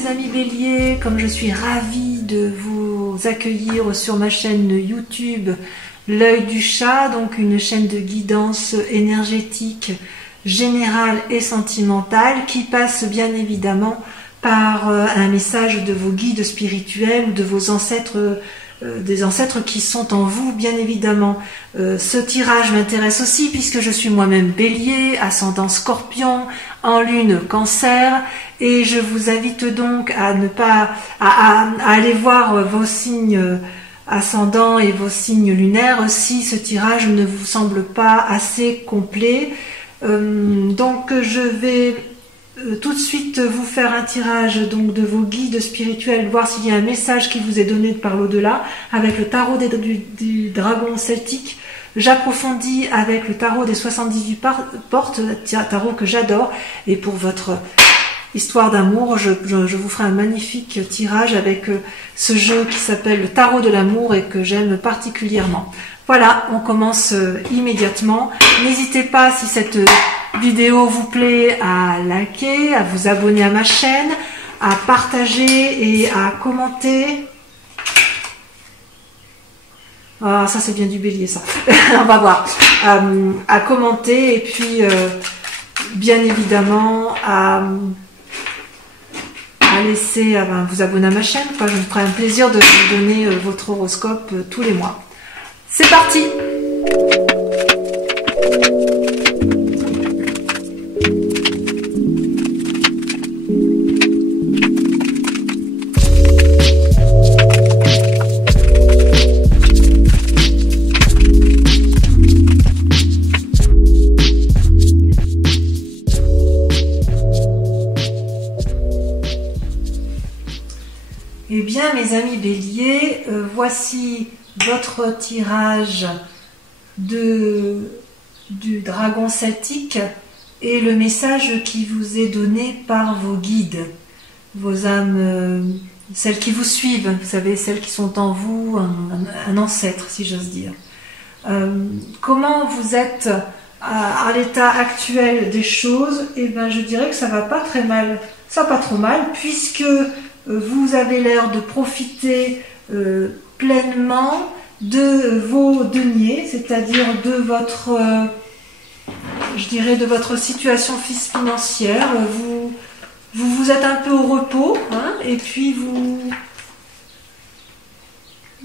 mes amis Bélier, comme je suis ravie de vous accueillir sur ma chaîne YouTube L'œil du chat, donc une chaîne de guidance énergétique, générale et sentimentale qui passe bien évidemment par un message de vos guides spirituels ou de vos ancêtres, des ancêtres qui sont en vous, bien évidemment. Ce tirage m'intéresse aussi puisque je suis moi-même Bélier, ascendant Scorpion, en lune Cancer, et je vous invite donc à ne pas à aller voir vos signes ascendants et vos signes lunaires si ce tirage ne vous semble pas assez complet. Donc je vais tout de suite vous faire un tirage donc de vos guides spirituels, voir s'il y a un message qui vous est donné par l'au-delà avec le tarot du dragon celtique. J'approfondis avec le tarot des 78 portes, tarot que j'adore, et pour votre histoire d'amour, je vous ferai un magnifique tirage avec ce jeu qui s'appelle le tarot de l'amour et que j'aime particulièrement. Voilà, on commence immédiatement. N'hésitez pas, si cette vidéo vous plaît, à liker, à vous abonner à ma chaîne, à partager et à commenter. Ah, ça c'est bien du Bélier, ça. On va voir. À commenter et puis, bien évidemment, à laisser, vous abonner à ma chaîne. Je me ferai un plaisir de vous donner votre horoscope tous les mois. C'est parti! Eh bien, mes amis Bélier, voici votre tirage du dragon celtique et le message qui vous est donné par vos guides, vos âmes, celles qui vous suivent, vous savez, celles qui sont en vous, un ancêtre, si j'ose dire. Comment vous êtes à l'état actuel des choses? Eh bien, je dirais que ça va pas très mal, ça va pas trop mal, puisque vous avez l'air de profiter pleinement de vos deniers, c'est-à-dire de votre, je dirais, de votre situation financière. Vous êtes un peu au repos, hein, et puis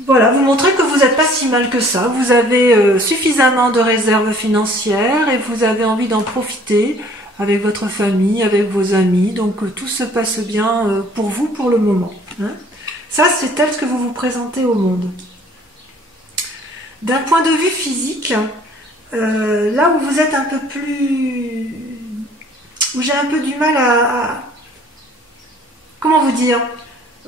voilà, vous montrez que vous n'êtes pas si mal que ça. Vous avez suffisamment de réserves financières et vous avez envie d'en profiter avec votre famille, avec vos amis. Donc tout se passe bien pour vous pour le moment, hein. Ça, c'est tel que vous vous présentez au monde. D'un point de vue physique, là où vous êtes un peu plus... où j'ai un peu du mal à... Comment vous dire?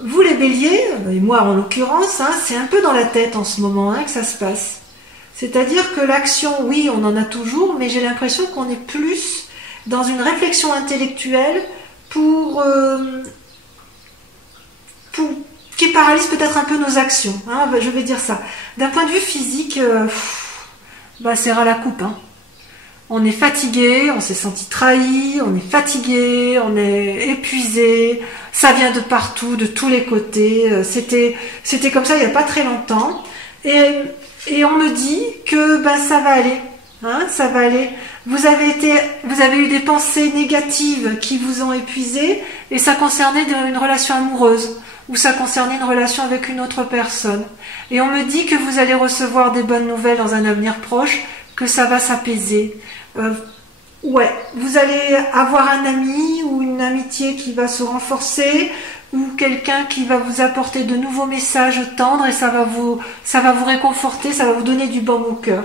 Vous les béliers, et moi en l'occurrence, hein, c'est un peu dans la tête en ce moment, hein, que ça se passe. C'est-à-dire que l'action, oui, on en a toujours, mais j'ai l'impression qu'on est plus dans une réflexion intellectuelle qui paralyse peut-être un peu nos actions, hein, je vais dire ça. D'un point de vue physique, c'est ras la coupe, hein. On est fatigué, on s'est senti trahi, on est fatigué, on est épuisé, ça vient de partout, de tous les côtés. C'était comme ça il n'y a pas très longtemps, et on me dit que ça va aller, hein, ça va aller. Vous avez eu des pensées négatives qui vous ont épuisé, et ça concernait une relation amoureuse, ou ça concernait une relation avec une autre personne. Et on me dit que vous allez recevoir des bonnes nouvelles dans un avenir proche, que ça va s'apaiser. Ouais, vous allez avoir un ami ou une amitié qui va se renforcer, ou quelqu'un qui va vous apporter de nouveaux messages tendres, et ça va vous réconforter, ça va vous donner du baume au cœur.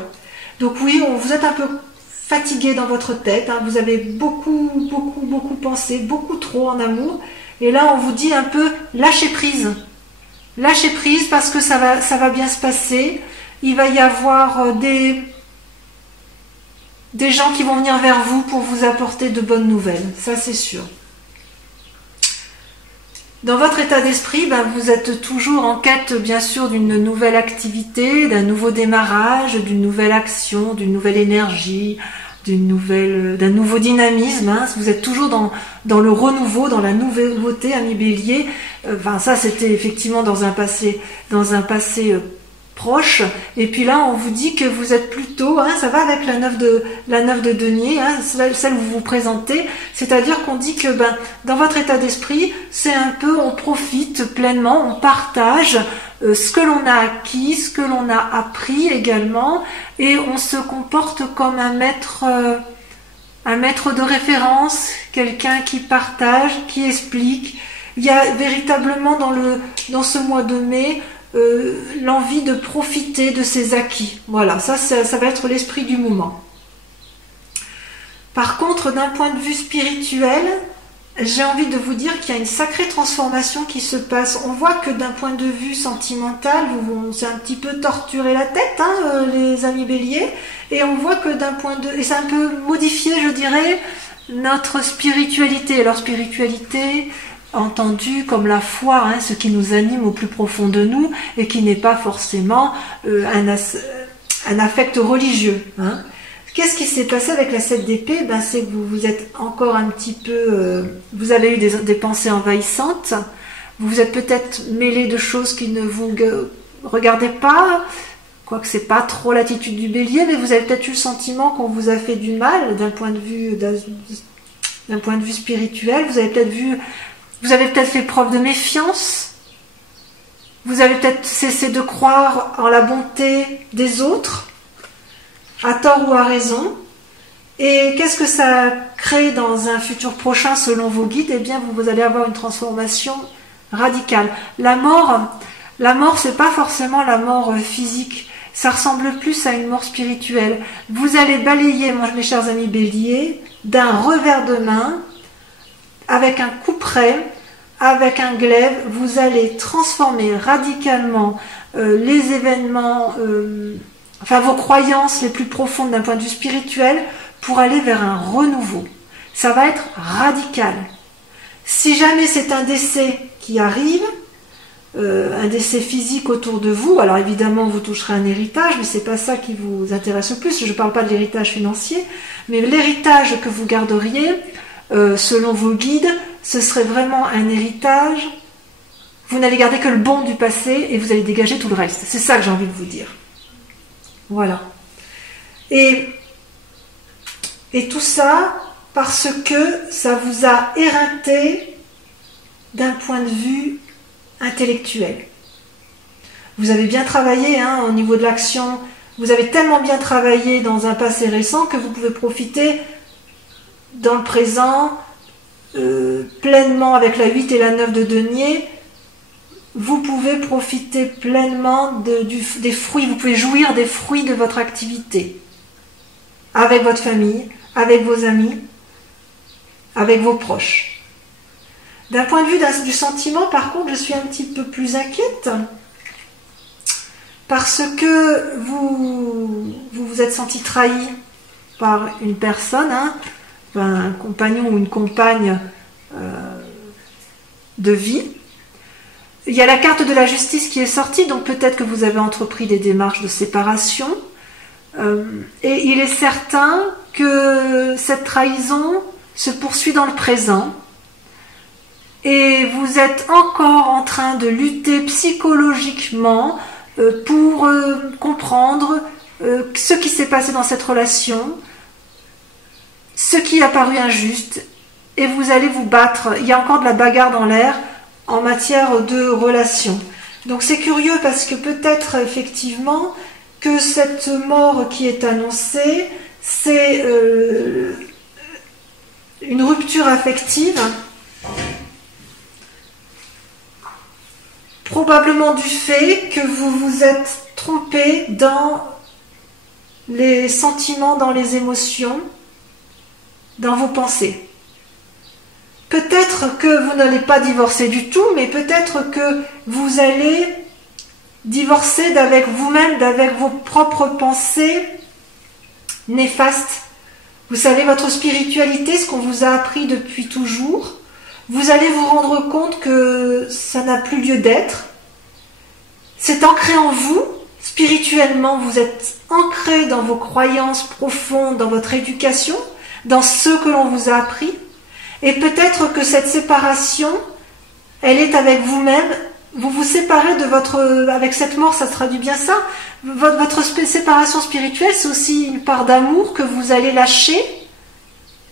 Donc oui, vous êtes un peu fatigué dans votre tête, hein, vous avez beaucoup pensé, beaucoup trop en amour, et là on vous dit un peu lâchez prise parce que ça va bien se passer. Il va y avoir des gens qui vont venir vers vous pour vous apporter de bonnes nouvelles, ça c'est sûr. Dans votre état d'esprit, vous êtes toujours en quête, bien sûr, d'une nouvelle activité, d'un nouveau démarrage, d'une nouvelle action, d'une nouvelle énergie, d'un nouveau dynamisme, hein. Vous êtes toujours dans le renouveau, dans la nouveauté, ami Bélier. Enfin, ça c'était effectivement dans un passé proche. Et puis là, on vous dit que vous êtes plutôt, hein, ça va avec la 9 de denier, hein, celle où vous vous présentez. C'est-à-dire qu'on dit que dans votre état d'esprit, c'est un peu, on profite pleinement, on partage ce que l'on a acquis, ce que l'on a appris également, et on se comporte comme un maître de référence, quelqu'un qui partage, qui explique. Il y a véritablement dans ce mois de mai l'envie de profiter de ses acquis. Voilà, ça va être l'esprit du moment. Par contre, d'un point de vue spirituel, j'ai envie de vous dire qu'il y a une sacrée transformation qui se passe. On voit que d'un point de vue sentimental, on s'est un petit peu torturé la tête, hein, les amis Béliers, et on voit que et c'est un peu modifié, je dirais, notre spiritualité. Alors spiritualité, entendu comme la foi, hein, ce qui nous anime au plus profond de nous, et qui n'est pas forcément un affect religieux, hein. Qu'est-ce qui s'est passé avec la 7 d'épée? C'est que vous êtes encore un petit peu... vous avez eu des pensées envahissantes. Vous vous êtes peut-être mêlé de choses qui ne vous regardaient pas. Quoique c'est pas trop l'attitude du Bélier, mais vous avez peut-être eu le sentiment qu'on vous a fait du mal d'un point de vue spirituel. Vous avez peut-être fait preuve de méfiance. Vous avez peut-être cessé de croire en la bonté des autres, à tort ou à raison. Et qu'est-ce que ça crée dans un futur prochain selon vos guides? Eh bien, vous allez avoir une transformation radicale. La mort, c'est pas forcément la mort physique. Ça ressemble plus à une mort spirituelle. Vous allez balayer, mes chers amis Béliers, d'un revers de main, avec un coup près, avec un glaive, vous allez transformer radicalement les événements... vos croyances les plus profondes d'un point de vue spirituel pour aller vers un renouveau. Ça va être radical. Si jamais c'est un décès qui arrive, un décès physique autour de vous, alors évidemment vous toucherez un héritage, mais c'est pas ça qui vous intéresse le plus. Je ne parle pas de l'héritage financier, mais l'héritage que vous garderiez, selon vos guides, ce serait vraiment un héritage. Vous n'allez garder que le bon du passé et vous allez dégager tout le reste. C'est ça que j'ai envie de vous dire. Voilà. Et tout ça parce que ça vous a éreinté d'un point de vue intellectuel. Vous avez bien travaillé, hein, au niveau de l'action. Vous avez tellement bien travaillé dans un passé récent que vous pouvez profiter dans le présent pleinement avec la 8 et la 9 de denier. Vous pouvez profiter pleinement des fruits, vous pouvez jouir des fruits de votre activité, avec votre famille, avec vos amis, avec vos proches. D'un point de vue du sentiment, par contre, je suis un petit peu plus inquiète, parce que vous vous êtes senti trahi par une personne, hein, un compagnon ou une compagne de vie. Il y a la carte de la justice qui est sortie, donc peut-être que vous avez entrepris des démarches de séparation. Et il est certain que cette trahison se poursuit dans le présent. Et vous êtes encore en train de lutter psychologiquement pour comprendre ce qui s'est passé dans cette relation, ce qui a paru injuste, et vous allez vous battre. Il y a encore de la bagarre dans l'air en matière de relations. Donc c'est curieux parce que peut-être effectivement que cette mort qui est annoncée, c'est une rupture affective, probablement du fait que vous vous êtes trompé dans les sentiments, dans les émotions, dans vos pensées. Peut-être que vous n'allez pas divorcer du tout, mais peut-être que vous allez divorcer d'avec vous-même, d'avec vos propres pensées néfastes. Vous savez, votre spiritualité, ce qu'on vous a appris depuis toujours, vous allez vous rendre compte que ça n'a plus lieu d'être. C'est ancré en vous, spirituellement, vous êtes ancré dans vos croyances profondes, dans votre éducation, dans ce que l'on vous a appris. Et peut-être que cette séparation, elle est avec vous-même. Vous vous séparez de votre... Avec cette mort, ça se traduit bien ça. Votre séparation spirituelle, c'est aussi une part d'amour que vous allez lâcher.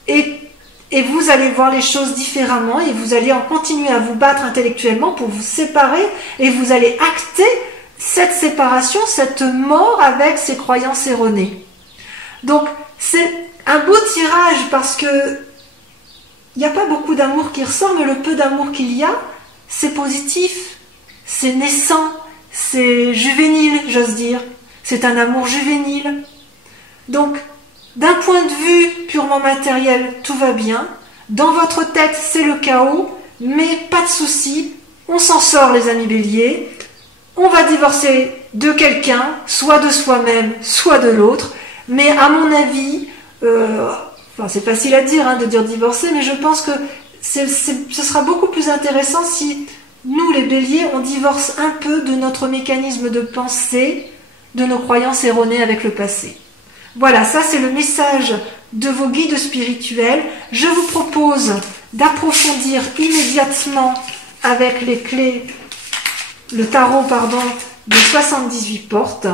Et vous allez voir les choses différemment. Et vous allez en continuer à vous battre intellectuellement pour vous séparer. Et vous allez acter cette séparation, cette mort avec ces croyances erronées. Donc, c'est un beau tirage parce que il n'y a pas beaucoup d'amour qui ressort, mais le peu d'amour qu'il y a, c'est positif, c'est naissant, c'est juvénile, j'ose dire. C'est un amour juvénile. Donc, d'un point de vue purement matériel, tout va bien. Dans votre tête, c'est le chaos, mais pas de souci. On s'en sort, les amis béliers. On va divorcer de quelqu'un, soit de soi-même, soit de l'autre. Mais à mon avis, c'est facile à dire de dire divorcer, mais je pense que ce sera beaucoup plus intéressant si nous, les béliers, on divorce un peu de notre mécanisme de pensée, de nos croyances erronées avec le passé. Voilà, ça c'est le message de vos guides spirituels. Je vous propose d'approfondir immédiatement avec les clés, le tarot, de 78 portes.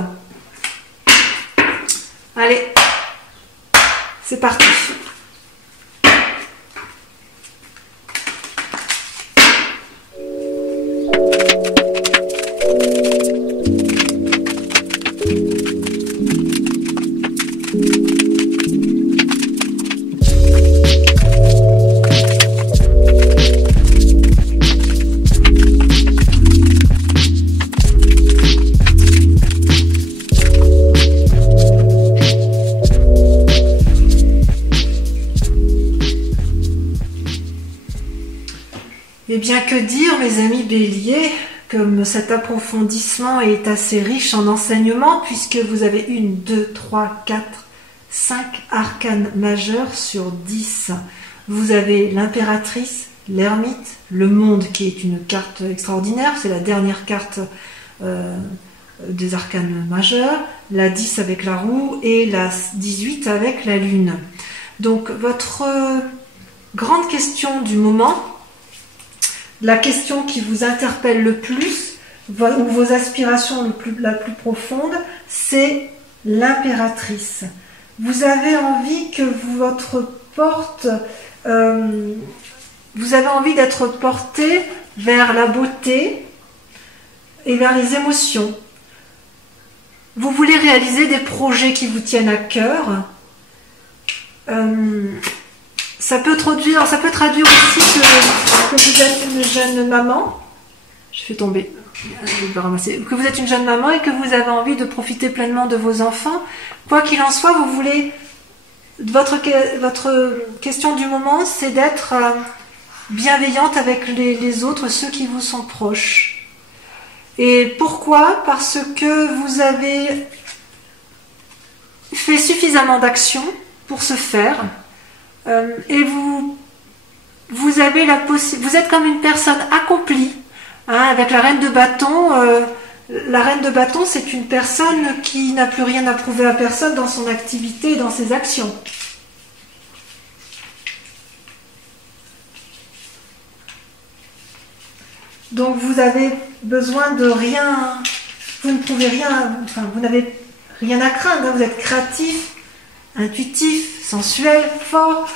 Allez, c'est parti. Eh bien, que dire, mes amis béliers, comme cet approfondissement est assez riche en enseignements, puisque vous avez 1, 2, 3, 4, 5 arcanes majeurs sur 10. Vous avez l'impératrice, l'ermite, le monde qui est une carte extraordinaire, c'est la dernière carte des arcanes majeurs, la 10 avec la roue et la 18 avec la lune. Donc, votre grande question du moment, la question qui vous interpelle le plus, ou vos aspirations la plus profonde, c'est l'impératrice. Vous avez envie que votre porte, vous avez envie d'être porté vers la beauté et vers les émotions. Vous voulez réaliser des projets qui vous tiennent à cœur. Ça peut traduire aussi que vous êtes une jeune maman. Je fais tomber. Je vais ramasser. Que vous êtes une jeune maman et que vous avez envie de profiter pleinement de vos enfants. Quoi qu'il en soit, vous voulez. Votre question du moment, c'est d'être bienveillante avec les autres, ceux qui vous sont proches. Et pourquoi? Parce que vous avez fait suffisamment d'actions pour ce faire. Et vous avez la possibilité, vous êtes comme une personne accomplie, avec la reine de bâton. La reine de bâton, c'est une personne qui n'a plus rien à prouver à personne dans son activité et dans ses actions. Donc vous avez besoin de rien, vous ne pouvez rien, vous n'avez rien à craindre, vous êtes créatif, intuitif, sensuel, fort.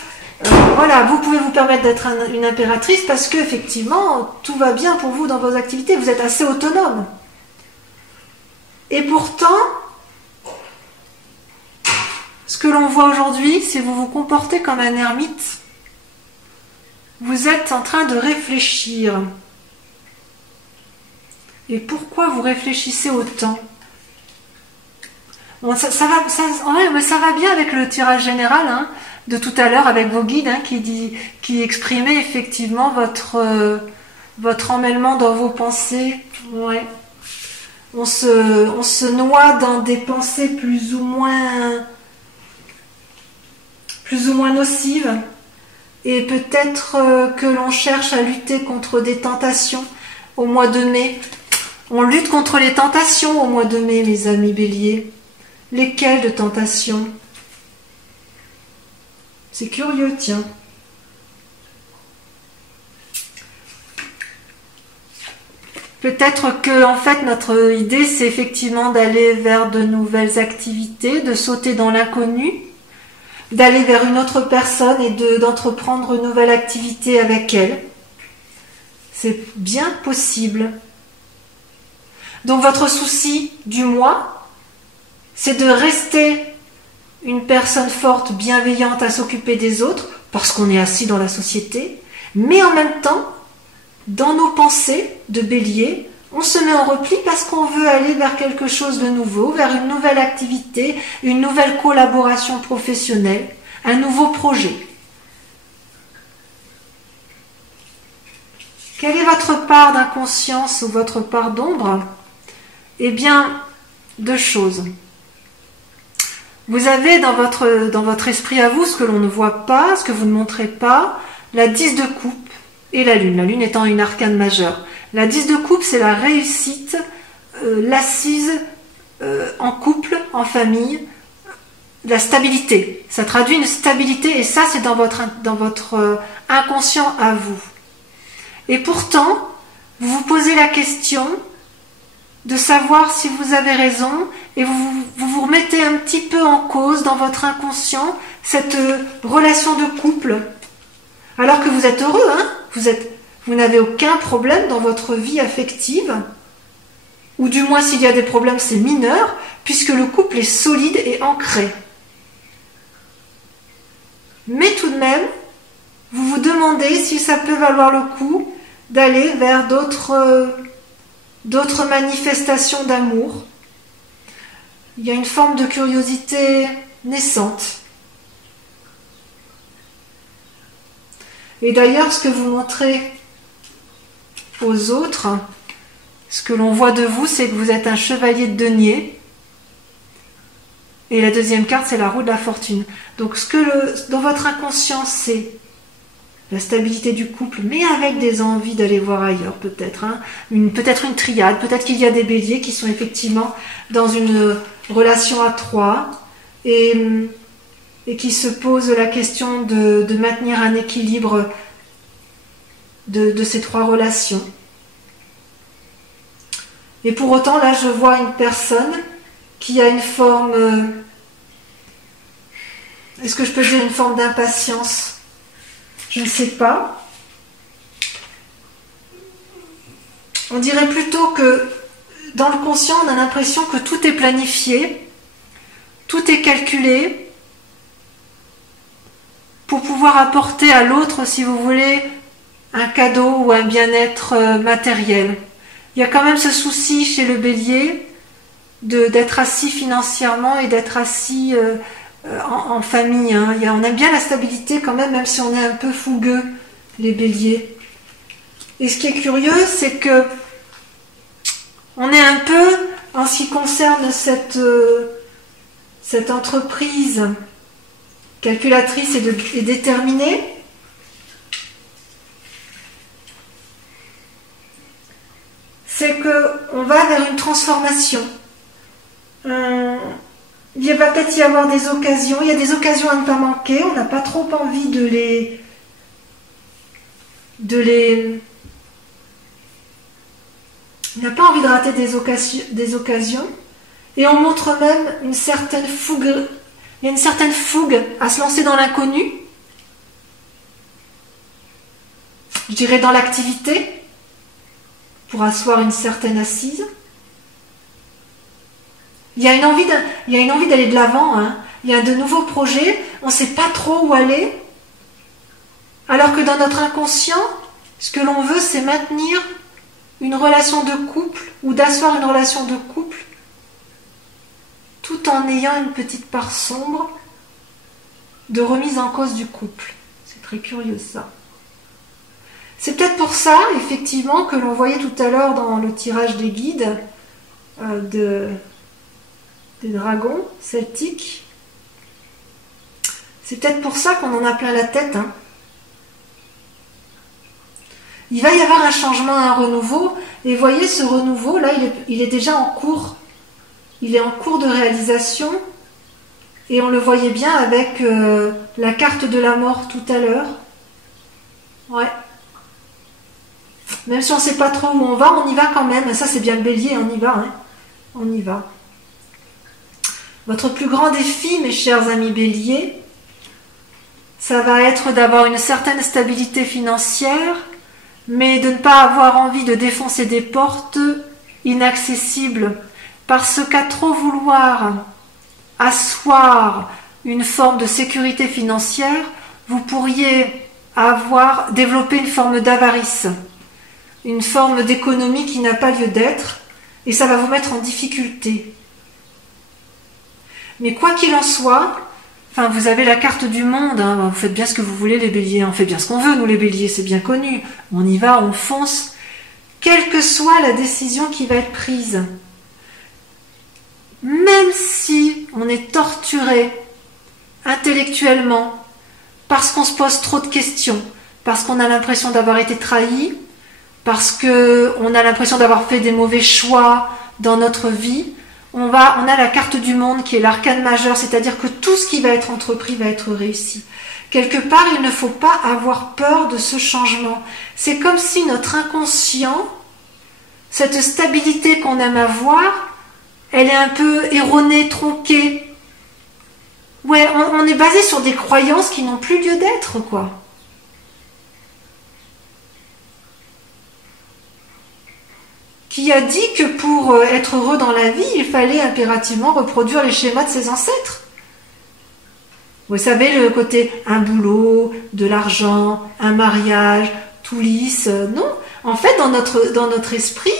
Voilà, vous pouvez vous permettre d'être une impératrice parce que effectivement tout va bien pour vous dans vos activités, vous êtes assez autonome. Et pourtant, ce que l'on voit aujourd'hui, c'est que vous vous comportez comme un ermite. Vous êtes en train de réfléchir. Et pourquoi vous réfléchissez autant? Bon, ça va bien avec le tirage général de tout à l'heure avec vos guides qui exprimaient effectivement votre emmêlement dans vos pensées. Ouais. On se noie dans des pensées plus ou moins nocives et peut-être que l'on cherche à lutter contre des tentations au mois de mai. On lutte contre les tentations au mois de mai, mes amis béliers. Lesquelles de tentations? C'est curieux, tiens. Peut-être que, en fait, notre idée, c'est effectivement d'aller vers de nouvelles activités, de sauter dans l'inconnu, d'aller vers une autre personne et d'entreprendre une nouvelle activité avec elle. C'est bien possible. Donc votre souci du mois, c'est de rester une personne forte, bienveillante à s'occuper des autres, parce qu'on est assis dans la société, mais en même temps, dans nos pensées de bélier, on se met en repli parce qu'on veut aller vers quelque chose de nouveau, vers une nouvelle activité, une nouvelle collaboration professionnelle, un nouveau projet. Quelle est votre part d'inconscience ou votre part d'ombre? Eh bien, deux choses. Vous avez dans votre esprit à vous ce que l'on ne voit pas, ce que vous ne montrez pas, la 10 de coupe et la lune étant une arcane majeure. La 10 de coupe, c'est la réussite, l'assise en couple, en famille, la stabilité. Ça traduit une stabilité et ça, c'est dans votre inconscient à vous. Et pourtant, vous vous posez la question de savoir si vous avez raison et vous remettez un petit peu en cause dans votre inconscient cette relation de couple. Alors que vous êtes heureux, hein, vous n'avez aucun problème dans votre vie affective, ou du moins s'il y a des problèmes, c'est mineur, puisque le couple est solide et ancré. Mais tout de même, vous vous demandez si ça peut valoir le coup d'aller vers d'autres manifestations d'amour. Il y a une forme de curiosité naissante. Et d'ailleurs, ce que vous montrez aux autres, ce que l'on voit de vous, c'est que vous êtes un chevalier de denier. Et la deuxième carte, c'est la roue de la fortune. Donc, dans votre inconscient, c'est la stabilité du couple, mais avec des envies d'aller voir ailleurs, peut-être. Hein. Peut-être une triade, peut-être qu'il y a des béliers qui sont effectivement dans une relation à trois et qui se posent la question de maintenir un équilibre de ces trois relations. Et pour autant, là, je vois une personne qui a une forme... est-ce que je peux dire une forme d'impatience ? Je ne sais pas. On dirait plutôt que dans le conscient, on a l'impression que tout est planifié, tout est calculé pour pouvoir apporter à l'autre, si vous voulez, un cadeau ou un bien-être matériel. Il y a quand même ce souci chez le bélier d'être assis financièrement et d'être assis... en famille, hein. On aime bien la stabilité quand même si on est un peu fougueux, les béliers. Et ce qui est curieux, c'est que on est un peu, en ce qui concerne cette entreprise calculatrice et déterminée, c'est qu'on va vers une transformation. Il va peut-être y avoir des occasions, il y a des occasions à ne pas manquer, on n'a pas trop envie de on n'a pas envie de rater des occasions, et on montre même une certaine fougue, il y a une certaine fougue à se lancer dans l'inconnu, je dirais dans l'activité, pour asseoir une certaine assise. Il y a une envie d'aller de l'avant, hein. Il y a de nouveaux projets, on ne sait pas trop où aller. Alors que dans notre inconscient, ce que l'on veut, c'est maintenir une relation de couple ou d'asseoir une relation de couple tout en ayant une petite part sombre de remise en cause du couple. C'est très curieux ça. C'est peut-être pour ça, effectivement, que l'on voyait tout à l'heure dans le tirage des guides des dragons celtiques. C'est peut-être pour ça qu'on en a plein la tête. Hein. Il va y avoir un changement, un renouveau, Et voyez ce renouveau, là, il est déjà en cours. Il est en cours de réalisation. Et on le voyait bien avec la carte de la mort tout à l'heure. Ouais. Même si on ne sait pas trop où on y va quand même. Ça, c'est bien le bélier, on y va. Hein. On y va. Votre plus grand défi, mes chers amis béliers, ça va être d'avoir une certaine stabilité financière, mais de ne pas avoir envie de défoncer des portes inaccessibles, parce qu'à trop vouloir asseoir une forme de sécurité financière, vous pourriez développer une forme d'avarice, une forme d'économie qui n'a pas lieu d'être, et ça va vous mettre en difficulté. Mais quoi qu'il en soit, enfin, vous avez la carte du monde, hein, vous faites bien ce que vous voulez les béliers, on fait bien ce qu'on veut nous les béliers, c'est bien connu, on y va, on fonce, quelle que soit la décision qui va être prise. Même si on est torturé intellectuellement, parce qu'on se pose trop de questions, parce qu'on a l'impression d'avoir été trahi, parce qu'on a l'impression d'avoir fait des mauvais choix dans notre vie, on a la carte du monde qui est l'arcane majeur, c'est-à-dire que tout ce qui va être entrepris va être réussi. Quelque part, il ne faut pas avoir peur de ce changement. C'est comme si notre inconscient, cette stabilité qu'on aime avoir, elle est un peu erronée, tronquée. Ouais, on est basé sur des croyances qui n'ont plus lieu d'être, quoi. Qui a dit que pour être heureux dans la vie, il fallait impérativement reproduire les schémas de ses ancêtres. Vous savez, le côté un boulot, de l'argent, un mariage, tout lisse, non. En fait, dans notre esprit,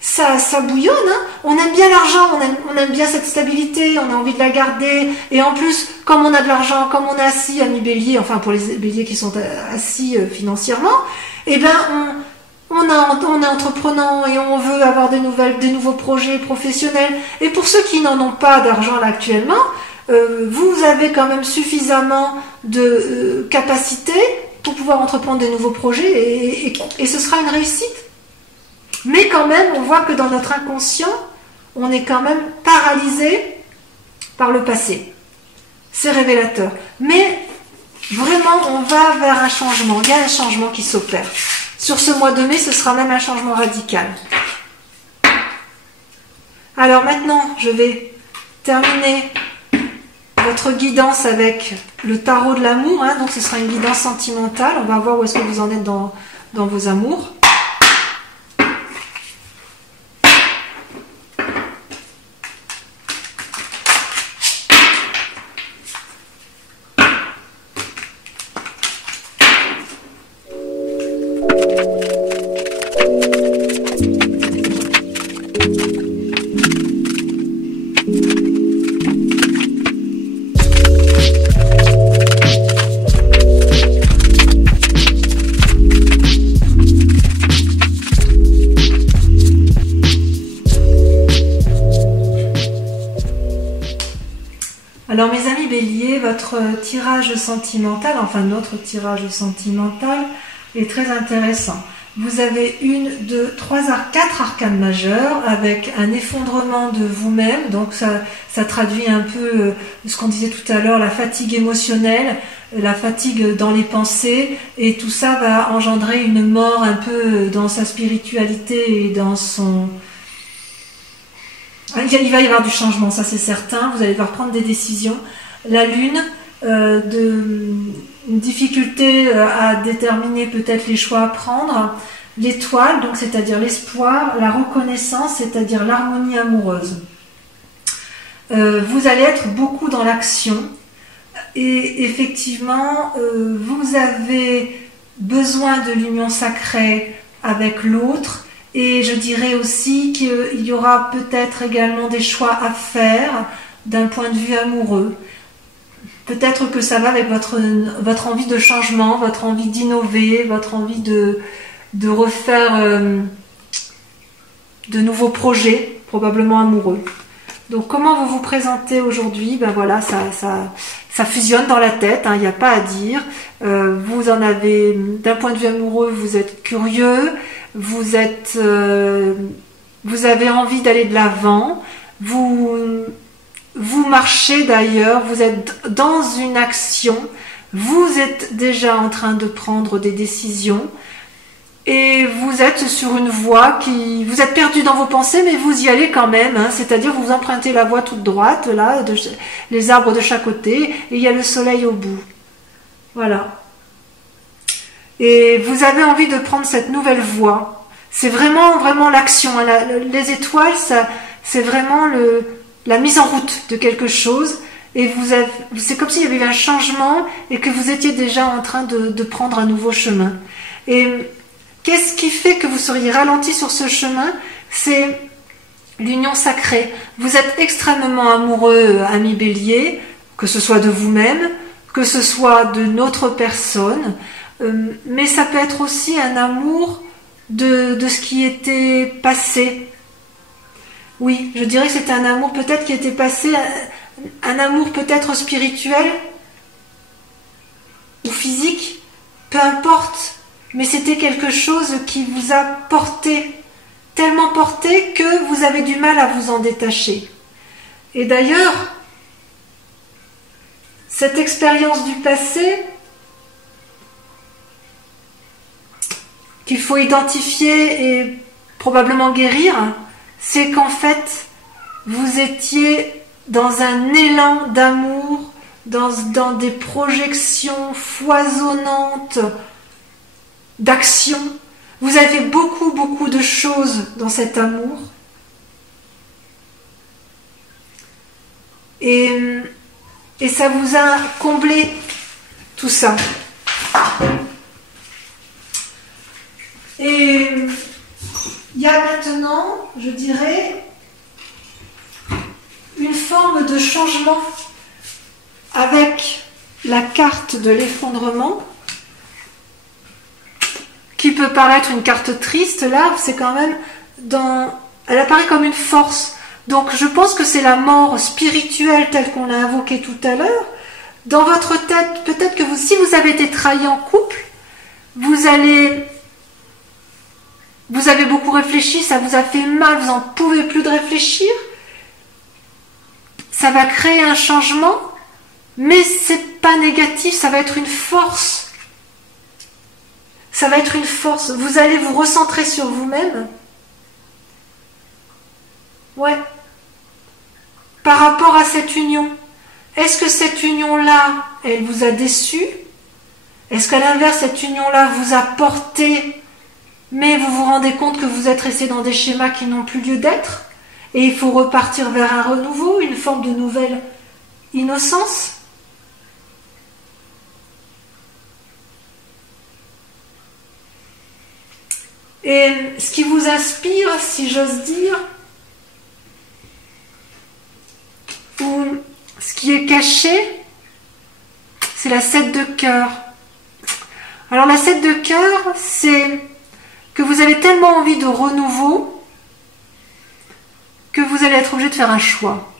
ça bouillonne. Hein. On aime bien l'argent, on aime bien cette stabilité, on a envie de la garder. Et en plus, comme on a de l'argent, comme on est assis, amis béliers, enfin pour les béliers qui sont assis financièrement, eh bien, on est entreprenant et on veut avoir des nouveaux projets professionnels. Et pour ceux qui n'en ont pas d'argent là actuellement, vous avez quand même suffisamment de capacité pour pouvoir entreprendre des nouveaux projets et ce sera une réussite. Mais quand même, on voit que dans notre inconscient, on est quand même paralysé par le passé. C'est révélateur. Mais vraiment, on va vers un changement. Il y a un changement qui s'opère. Sur ce mois de mai, ce sera même un changement radical. Alors maintenant, je vais terminer votre guidance avec le tarot de l'amour. Hein, donc ce sera une guidance sentimentale. On va voir où est-ce que vous en êtes dans vos amours. Alors mes amis béliers, votre tirage sentimental, enfin notre tirage sentimental est très intéressant. Vous avez 4 arcanes majeures avec un effondrement de vous-même, donc ça traduit un peu ce qu'on disait tout à l'heure, la fatigue émotionnelle, la fatigue dans les pensées, et tout ça va engendrer une mort un peu dans sa spiritualité et dans son... Il va y avoir du changement, ça c'est certain, vous allez devoir prendre des décisions. La lune, une difficulté à déterminer peut-être les choix à prendre. L'étoile, donc c'est-à-dire l'espoir, la reconnaissance, c'est-à-dire l'harmonie amoureuse. Vous allez être beaucoup dans l'action et effectivement, vous avez besoin de l'union sacrée avec l'autre. Et je dirais aussi qu'il y aura peut-être également des choix à faire d'un point de vue amoureux. Peut-être que ça va avec votre envie de changement, votre envie d'innover, votre envie de refaire de nouveaux projets, probablement amoureux. Donc comment vous vous présentez aujourd'hui? Ben voilà, ça fusionne dans la tête, hein, il n'y a pas à dire. Vous en avez, d'un point de vue amoureux, vous êtes curieux, vous avez envie d'aller de l'avant, vous marchez d'ailleurs, vous êtes dans une action, vous êtes déjà en train de prendre des décisions et vous êtes sur une voie vous êtes perdu dans vos pensées, mais vous y allez quand même, hein, c'est-à-dire vous empruntez la voie toute droite, là, les arbres de chaque côté, et il y a le soleil au bout. Voilà. Et vous avez envie de prendre cette nouvelle voie. C'est vraiment l'action. Hein. Les étoiles, c'est vraiment la mise en route de quelque chose. Et c'est comme s'il y avait eu un changement et que vous étiez déjà en train de prendre un nouveau chemin. Et qu'est-ce qui fait que vous seriez ralenti sur ce chemin? C'est l'union sacrée. Vous êtes extrêmement amoureux, ami Bélier, que ce soit de vous-même, que ce soit d'une autre personne, mais ça peut être aussi un amour de ce qui était passé. Oui, je dirais que c'est un amour peut-être qui était passé, un amour peut-être spirituel ou physique, peu importe, mais c'était quelque chose qui vous a porté, tellement porté que vous avez du mal à vous en détacher. Et d'ailleurs, cette expérience du passé qu'il faut identifier et probablement guérir, c'est qu'en fait, vous étiez dans un élan d'amour, dans des projections foisonnantes d'action. Vous avez fait beaucoup de choses dans cet amour. Et ça vous a comblé tout ça. Et il y a maintenant, je dirais, une forme de changement avec la carte de l'effondrement, qui peut paraître une carte triste. Là, c'est quand même elle apparaît comme une force. Donc je pense que c'est la mort spirituelle telle qu'on l'a invoquée tout à l'heure. Dans votre tête, peut-être que si vous avez été trahi en couple, vous avez beaucoup réfléchi, ça vous a fait mal, vous n'en pouvez plus de réfléchir. Ça va créer un changement, mais c'est pas négatif, ça va être une force. Ça va être une force. Vous allez vous recentrer sur vous-même. Ouais. Par rapport à cette union, est-ce que cette union-là, elle vous a déçu? Est-ce qu'à l'inverse, cette union-là vous a porté, mais vous vous rendez compte que vous êtes resté dans des schémas qui n'ont plus lieu d'être? Et il faut repartir vers un renouveau, une forme de nouvelle innocence? Et ce qui vous inspire, si j'ose dire, ou ce qui est caché, c'est la 7 de cœur. Alors la 7 de cœur, c'est que vous avez tellement envie de renouveau que vous allez être obligé de faire un choix.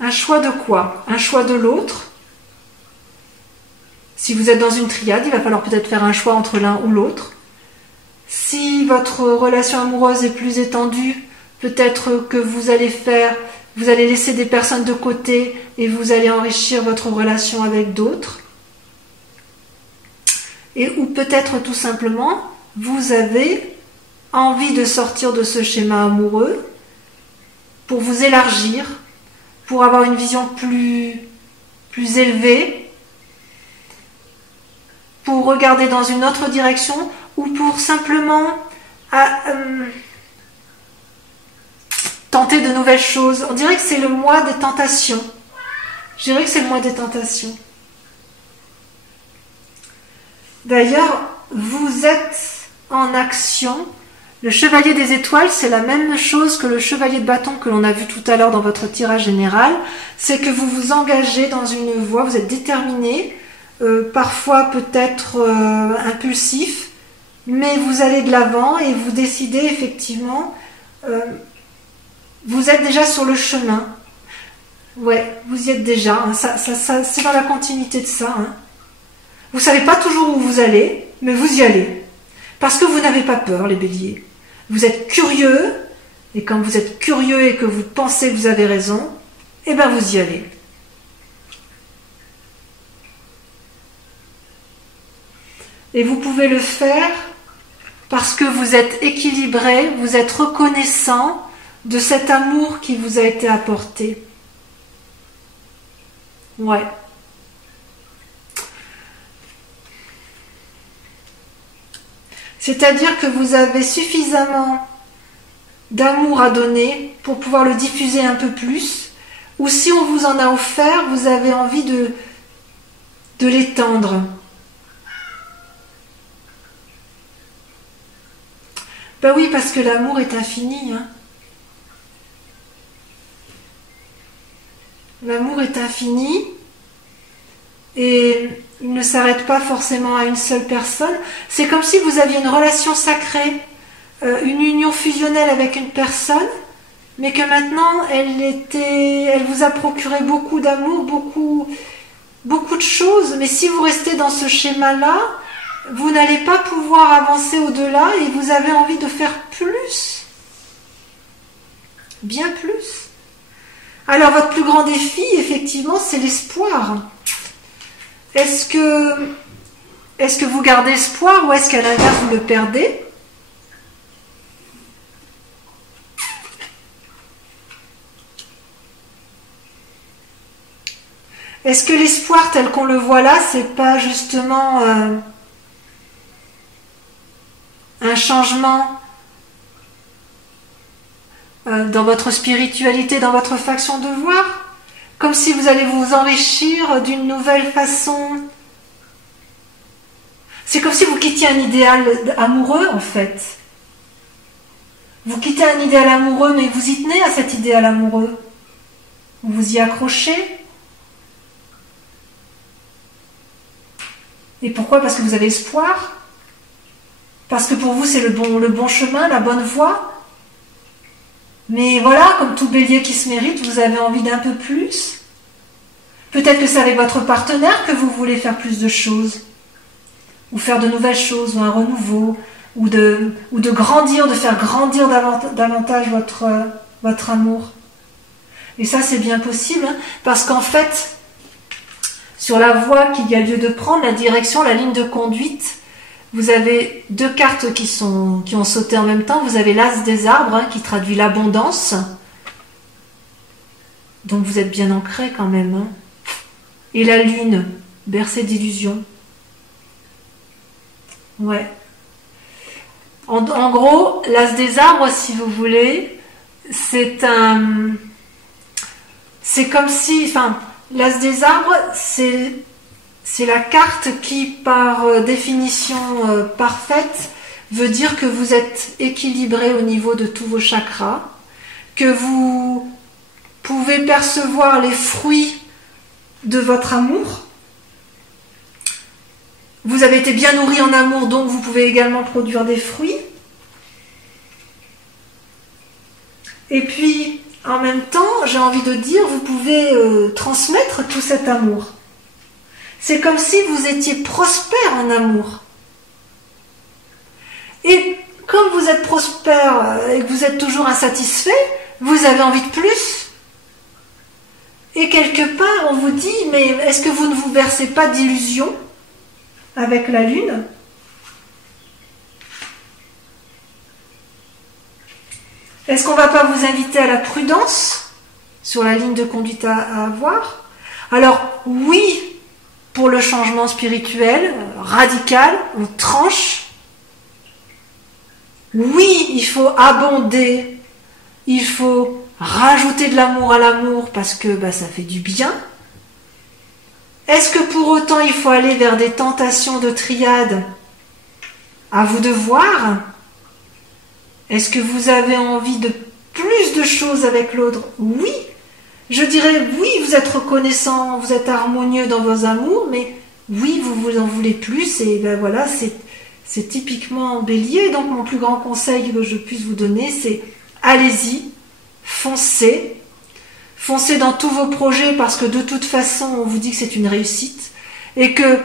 Un choix de quoi? Un choix de l'autre. Si vous êtes dans une triade, il va falloir peut-être faire un choix entre l'un ou l'autre. Si votre relation amoureuse est plus étendue, peut-être que vous allez laisser des personnes de côté et vous allez enrichir votre relation avec d'autres. Ou peut-être tout simplement, vous avez envie de sortir de ce schéma amoureux pour vous élargir, pour avoir une vision plus élevée, pour regarder dans une autre direction, ou pour simplement tenter de nouvelles choses. On dirait que c'est le mois des tentations. Je dirais que c'est le mois des tentations. D'ailleurs, vous êtes en action. Le chevalier des étoiles, c'est la même chose que le chevalier de bâton que l'on a vu tout à l'heure dans votre tirage général. C'est que vous vous engagez dans une voie, vous êtes déterminé, parfois peut-être impulsif, mais vous allez de l'avant et vous décidez effectivement, vous êtes déjà sur le chemin. Ouais, vous y êtes déjà, hein, ça, c'est dans la continuité de ça. Hein. Vous ne savez pas toujours où vous allez, mais vous y allez. Parce que vous n'avez pas peur, les béliers. Vous êtes curieux, et quand vous êtes curieux et que vous pensez que vous avez raison, eh bien vous y allez. Et vous pouvez le faire parce que vous êtes équilibré, vous êtes reconnaissant de cet amour qui vous a été apporté. Ouais. C'est-à-dire que vous avez suffisamment d'amour à donner pour pouvoir le diffuser un peu plus, ou si on vous en a offert, vous avez envie de l'étendre. Ben oui, parce que l'amour est infini. Hein. L'amour est infini et il ne s'arrête pas forcément à une seule personne. C'est comme si vous aviez une relation sacrée, une union fusionnelle avec une personne, mais que maintenant elle vous a procuré beaucoup d'amour, beaucoup de choses. Mais si vous restez dans ce schéma-là, vous n'allez pas pouvoir avancer au-delà et vous avez envie de faire plus. Bien plus. Alors votre plus grand défi, effectivement, c'est l'espoir. Est-ce que vous gardez espoir ou est-ce qu'à l'inverse vous le perdez? Est-ce que l'espoir tel qu'on le voit là, c'est pas justement un changement dans votre spiritualité, dans votre façon de voir, comme si vous allez vous enrichir d'une nouvelle façon. C'est comme si vous quittiez un idéal amoureux, en fait. Vous quittez un idéal amoureux, mais vous y tenez à cet idéal amoureux. Vous vous y accrochez. Et pourquoi? Parce que vous avez espoir. Parce que pour vous, c'est le bon chemin, la bonne voie. Mais voilà, comme tout bélier qui se mérite, vous avez envie d'un peu plus. Peut-être que c'est avec votre partenaire que vous voulez faire plus de choses. Ou faire de nouvelles choses, ou un renouveau, ou de grandir, de faire grandir davantage votre amour. Et ça, c'est bien possible, hein, parce qu'en fait, sur la voie qu'il y a lieu de prendre, la direction, la ligne de conduite, vous avez deux cartes qui ont sauté en même temps. Vous avez l'As des arbres, hein, qui traduit l'abondance. Donc vous êtes bien ancré quand même. Hein. Et la lune, bercée d'illusions. Ouais. En gros, l'As des arbres, si vous voulez, c'est comme si... Enfin, l'As des arbres, c'est la carte qui, par définition parfaite, veut dire que vous êtes équilibré au niveau de tous vos chakras, que vous pouvez percevoir les fruits de votre amour. Vous avez été bien nourri en amour, donc vous pouvez également produire des fruits. Et puis, en même temps, j'ai envie de dire, vous pouvez transmettre tout cet amour. C'est comme si vous étiez prospère en amour. Et comme vous êtes prospère et que vous êtes toujours insatisfait, vous avez envie de plus. Et quelque part, on vous dit, mais est-ce que vous ne vous bercez pas d'illusions avec la lune? Est-ce qu'on ne va pas vous inviter à la prudence sur la ligne de conduite à avoir? Alors, oui, pour le changement spirituel, radical, on tranche. Oui, il faut abonder, il faut rajouter de l'amour à l'amour parce que ça fait du bien. Est-ce que pour autant il faut aller vers des tentations de triade? À vous de voir. Est-ce que vous avez envie de plus de choses avec l'autre? Oui. Je dirais oui, vous êtes reconnaissant, vous êtes harmonieux dans vos amours, mais oui, vous en voulez plus, et voilà, c'est typiquement bélier. Donc mon plus grand conseil que je puisse vous donner, c'est allez-y, foncez dans tous vos projets, parce que de toute façon, on vous dit que c'est une réussite, et que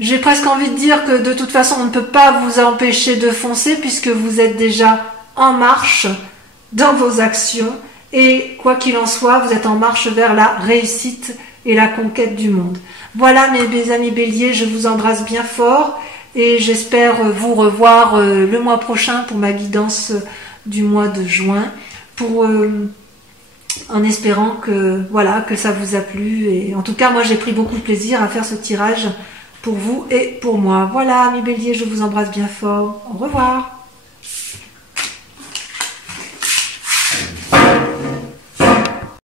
J'ai presque envie de dire que de toute façon, on ne peut pas vous empêcher de foncer puisque vous êtes déjà en marche dans vos actions. Et quoi qu'il en soit, vous êtes en marche vers la réussite et la conquête du monde. Voilà mes amis béliers, je vous embrasse bien fort et j'espère vous revoir le mois prochain pour ma guidance du mois de juin, en espérant que voilà, que ça vous a plu. Et en tout cas, moi j'ai pris beaucoup de plaisir à faire ce tirage pour vous et pour moi. Voilà mes béliers, je vous embrasse bien fort. Au revoir.